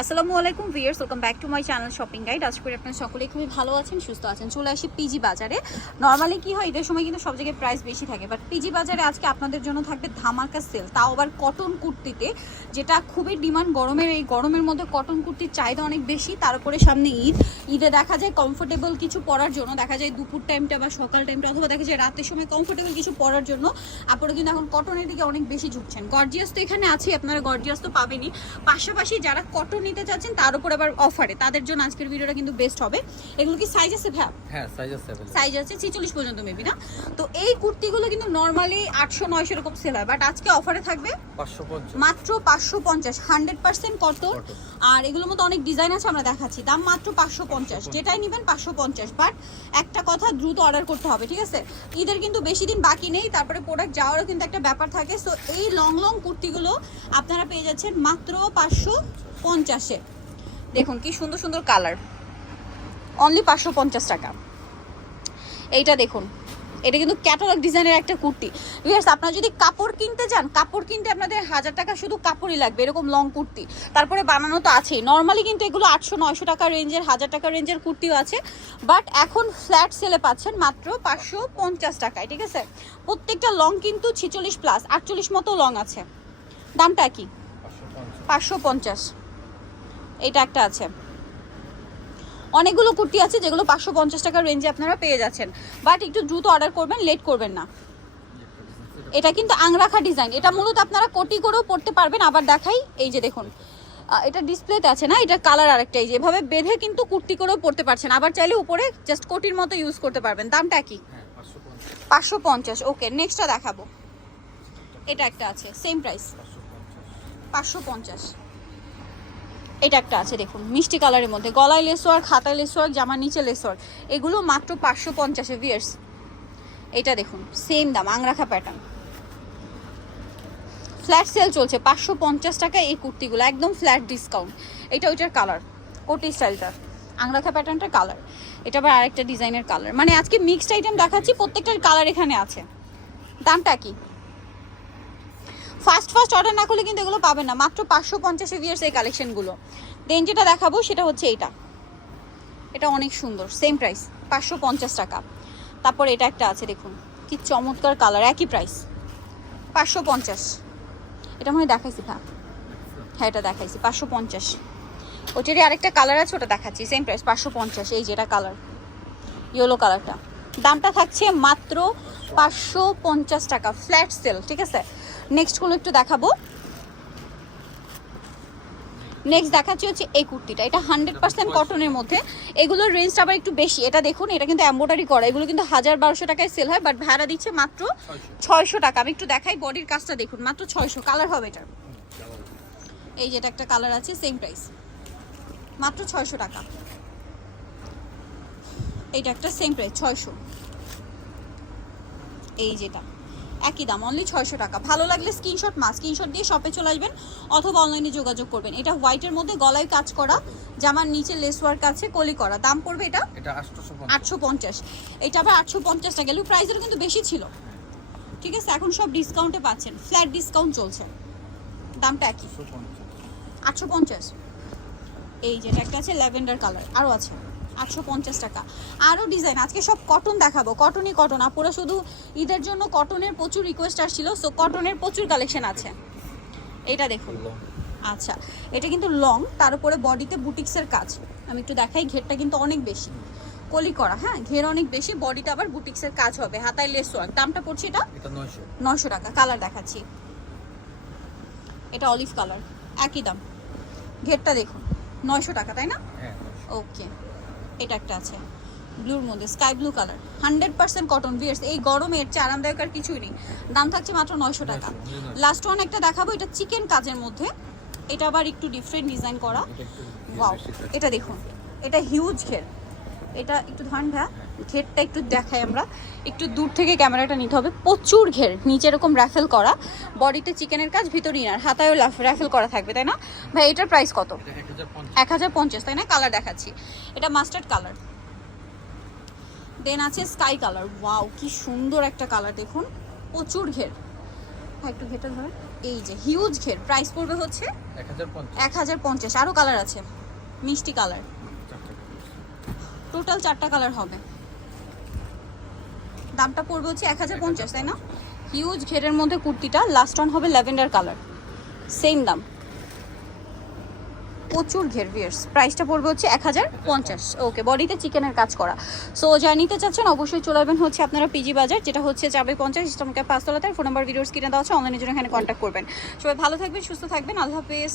আসসালামু আলাইকুম viewers welcome back to my channel shopping guide. আজ করে আপনারা সকলেই খুবই ভালো আছেন, সুস্থ আছেন। চলে আসি পিজি বাজারে। নর্মালি কি হয়, ঈদের সময় কিন্তু সব জায়গায় প্রাইস বেশি থাকে বাট পিজি বাজারে আজকে আপনাদের জন্য থাকবে ধামাকা সেল তাও আবার কটন কুর্তিতে, যেটা খুবই ডিমান্ড গরমের, এই গরমের মধ্যে কটন কুর্তির চাহিদা অনেক বেশি। তার উপরে সামনে ঈদ। ঈদে দেখা যায় কমফোর্টেবল কিছু পরার জন্য, দেখা যায় দুপুর টাইমটা বা সকাল টাইমটা অথবা দেখা যায় রাতের সময় কমফোর্টেবল কিছু পরার জন্য, আপনারা কিন্তু এখন কটনের দিকে অনেক বেশি ঝুঁকছেন। গর্জিয়াস তো এখানে আছে আপনারা গর্জিয়াস তো পাবেনই। পাশাপাশি যারা কটন নিতে চাচ্ছেন তার উপর আবার অফারে তাদের জন্য আজকের ভিডিওটা কিন্তু বেস্ট হবে। এগুলো কি সাইজ আছে ভ্যাপ হ্যাঁ সাইজ আছে। সাইজ আছে ছিচল্লিশ পর্যন্ত মেবি না? তো এই কুর্তিগুলো কিন্তু নর্মালি আটশো নয়শো এরকম সেল হয়। বাট আজকে অফারে থাকবে 550 মাত্র পাঁচশো পঞ্চাশ হান্ড্রেড পার্সেন্ট কটন আর এগুলোর মধ্যে অনেক ডিজাইন আছে আমরা দেখাচ্ছি। দাম মাত্র পাঁচশো পঞ্চাশ। যেটাই নেবেন পাঁচশো পঞ্চাশ। বাট একটা কথা দ্রুত অর্ডার করতে হবে ঠিক আছে? ঈদের কিন্তু বেশি দিন বাকি নেই তারপরে প্রোডাক্ট যাওয়ারও কিন্তু একটা ব্যাপার থাকে। সো এই লং লং কুর্তিগুলো আপনারা পেয়ে যাচ্ছেন মাত্র পাঁচশো পঞ্চাশে। দেখুন, কি সুন্দর সুন্দর কালার। অনলি পাঁচশো পঞ্চাশ টাকা। এইটা দেখুন, এটা কিন্তু ক্যাটালগ ডিজাইনের একটা কুর্তি। ভিউয়ার্স আপনারা যদি কাপড় কিনতে যান কাপড় কিনতে আপনাদের হাজার টাকা শুধু কাপড়ই লাগবে, এরকম লং কুর্তি। তারপরে বানানো তো আছেই। নর্মালি কিন্তু এগুলো আটশো, নয়শো টাকা রেঞ্জের হাজার টাকা রেঞ্জের কুর্তিও আছে। বাট এখন ফ্ল্যাট সেলে পাচ্ছেন মাত্র পাঁচশো পঞ্চাশ টাকায়, ঠিক আছে? প্রত্যেকটা লং কিন্তু ছিচল্লিশ প্লাস আটচল্লিশ মতো লং আছে। দামটা কি? পাঁচশো পঞ্চাশ। এইটা একটা আছে। অনেকগুলো কুর্তি আছে যেগুলো পাঁচশো পঞ্চাশ টাকার রেঞ্জে আপনারা পেয়ে যাচ্ছেন। বাট একটু দ্রুত অর্ডার করবেন লেট করবেন না। এটা কিন্তু আংরাখা ডিজাইন এটা মূলত আপনারা কোটি করেও পড়তে পারবেন। আবার দেখাই এই যে দেখুন। এটা ডিসপ্লেতে আছে না? এটা কালার আরেকটা। এই যে এভাবে বেঁধে কিন্তু কুর্তি করেও পড়তে পারছেন। আবার চাইলে উপরে জাস্ট কোটির মতো ইউজ করতে পারবেন। দামটা কি? হ্যাঁ 550 পাঁচশো পঞ্চাশ। ওকে নেক্সটটা দেখাবো। এটা একটা আছে সেম প্রাইস পাঁচশো পঞ্চাশ। এটা একটা আছে, দেখুন, মিষ্টি কালারের মধ্যে। গলায় লেসওয়ার্ক হাতায় লেসওয়ার্ক জামার নিচে লেসওয়ার্ক এগুলো মাত্র পাঁচশো পঞ্চাশে ভিয়ার্স এটা দেখুন সেম দাম, আংরাখা প্যাটার্ন ফ্ল্যাট সেল চলছে, পাঁচশো পঞ্চাশ টাকা এই কুর্তিগুলো, একদম ফ্ল্যাট ডিসকাউন্ট এটা ওইটার কালার কোটি স্টাইলটার। আংরাখা প্যাটার্নটার কালার এটা আবার আরেকটা ডিজাইনের কালার মানে আজকে মিক্সড আইটেম দেখাচ্ছি, প্রত্যেকটার কালার এখানে আছে। দামটা কি? ফার্স্ট ফার্স্ট অর্ডার না করলে কিন্তু এগুলো পাবেন না। মাত্র পাঁচশো পঞ্চাশে ভিয়ার্স এই কালেকশনগুলো দেন যেটা দেখাবো, সেটা হচ্ছে এইটা এটা অনেক সুন্দর সেম প্রাইস পাঁচশো পঞ্চাশ টাকা। তারপর এটা একটা আছে, দেখুন, কি চমৎকার কালার একই প্রাইস পাঁচশো পঞ্চাশ। এটা মনে হয় দেখাইছি ভা হ্যাঁ এটা দেখাইছি, পাঁচশো পঞ্চাশ। ওটারই আরেকটা কালার আছে, ওটা দেখাচ্ছি সেম প্রাইস পাঁচশো পঞ্চাশ, এই যেটা কালার ইয়েলো কালারটা দামটা থাকছে মাত্র পাঁচশো পঞ্চাশ টাকা ফ্ল্যাট সেল ঠিক আছে? নেক্সটগুলো একটু দেখাবো। নেক্সট দেখাচ্ছি হচ্ছে এই কুর্তিটা। এটা হান্ড্রেড পার্সেন্ট কটনের মধ্যে। এগুলোর রেঞ্জটা আবার একটু বেশি। এটা দেখুন এটা কিন্তু এম্বোটারি করা। এগুলো কিন্তু হাজার বারোশো টাকায় সেল হয় বাট ভাড়া দিচ্ছে মাত্র ছয়শো। টাকা। আমি একটু দেখাই বডির কাজটা দেখুন মাত্র ছয়শো। কালার হবে এটার। এই যেটা একটা কালার আছে সেম প্রাইস মাত্র ছয়শো টাকা। এইটা একটা সেম প্রাইস ছয়শো। এই যেটা। একই দাম অনলি ছয়শো টাকা। ভালো লাগলে স্ক্রিনশট মা স্ক্রিনশট দিয়ে শপে চলে আসবেন অথবা অনলাইনে যোগাযোগ করবেন। এটা হোয়াইটের মধ্যে গলায় কাজ করা জামার নিচে লেস ওয়ার্ক আছে কলি করা। দাম পড়বে এটা? এটা 850 আটশো পঞ্চাশ। এটা আবার আটশো পঞ্চাশ টাকা এগুলো প্রাইসেরও কিন্তু বেশি ছিল। ঠিক আছে এখন সব ডিসকাউন্টে পাচ্ছেন। ফ্ল্যাট ডিসকাউন্ট চলছে। দামটা একই। 850 আটশো পঞ্চাশ। এই যেটা একটা আছে ল্যাভেন্ডার কালার আরও আছে। আটশো পঞ্চাশ টাকা। আরও ডিজাইন আজকে সব কটন দেখাবো। কটনই কটন আপুরা শুধু ঈদের জন্য কটনের প্রচুর রিকোয়েস্ট আসছিল সো কটনের প্রচুর কালেকশন আছে। এটা দেখুন। আচ্ছা এটা কিন্তু লং তার উপরে বডিতে বুটিক্সের কাজ। আমি একটু দেখাই ঘেরটা কিন্তু অনেক বেশি। কলি করা হ্যাঁ? ঘের অনেক বেশি বডিটা আবার বুটিক্সের কাজ হবে। হাতায় লেস ওয়ার্ক দামটা পড়ছে এটা? এটা 900 নশো টাকা। কালার দেখাচ্ছি। এটা অলিভ কালার একই দাম। ঘেরটা দেখুন। নয়শো টাকা তাই না? হ্যাঁ ওকে এটা একটা আছে। ব্লুর মধ্যে sky blue colour hundred percent cotton viewers এই গরমে এর চেয়ে আরামদায়ক আর কিছুই নেই। দাম থাকছে মাত্র নয়শো টাকা। লাস্ট ওয়ান একটা দেখাবো এটা চিকেন কাজের মধ্যে। এটা আবার একটু ডিফারেন্ট ডিজাইন করা। এটা দেখুন এটা হিউজ ঘের এটা একটু ধরেন ভ্যা ঘেরটা একটু দেখাই আমরা। একটু দূর থেকে ক্যামেরাটা নিতে হবে। প্রচুর ঘের নিচে এরকম র্যাফেল করা। বডিতে চিকেনের কাজ ভিতরে ইনার হাতায়ও র্যাফেল করা থাকবে তাই না? ভাই এটার প্রাইস কত? এক হাজার পঞ্চাশ। তাই না? কালার দেখাচ্ছি। এটা মাস্টার্ড কালার দেন আছে স্কাই কালার ওয়াও কি সুন্দর একটা কালার দেখুন। প্রচুর ঘের। একটু ঘেরটা ধরে এই যে হিউজ ঘের। প্রাইস পড়বে হচ্ছে এক হাজার পঞ্চাশ। আরও কালার আছে। মিষ্টি কালার টোটাল চারটা কালার হবে। দামটা পড়বে হচ্ছে এক হাজার পঞ্চাশ, তাই না? হিউজ ঘেরের মধ্যে কুর্তিটা লাস্ট অন হবে ল্যাভেন্ডার কালার সেম দাম। প্রচুর ঘের ভিয়ার্স প্রাইসটা পড়বে হচ্ছে এক হাজার পঞ্চাশ। ওকে বডিতে চিকেনের কাজ করা। সো যা নিতে চাচ্ছেন, অবশ্যই চলে আসবেন হচ্ছে আপনারা পিজি বাজার যেটা হচ্ছে চাবে পঞ্চাশ ইসলামকে পাঁচতলাতে। ফোন নাম্বার ভিডিওস কিনে দেওয়া হচ্ছে অনলাইনের জন্য এখানে কন্ট্যাক্ট করবেন। সবাই ভালো থাকবেন, সুস্থ থাকবেন। আল্লাহ হাফেজ।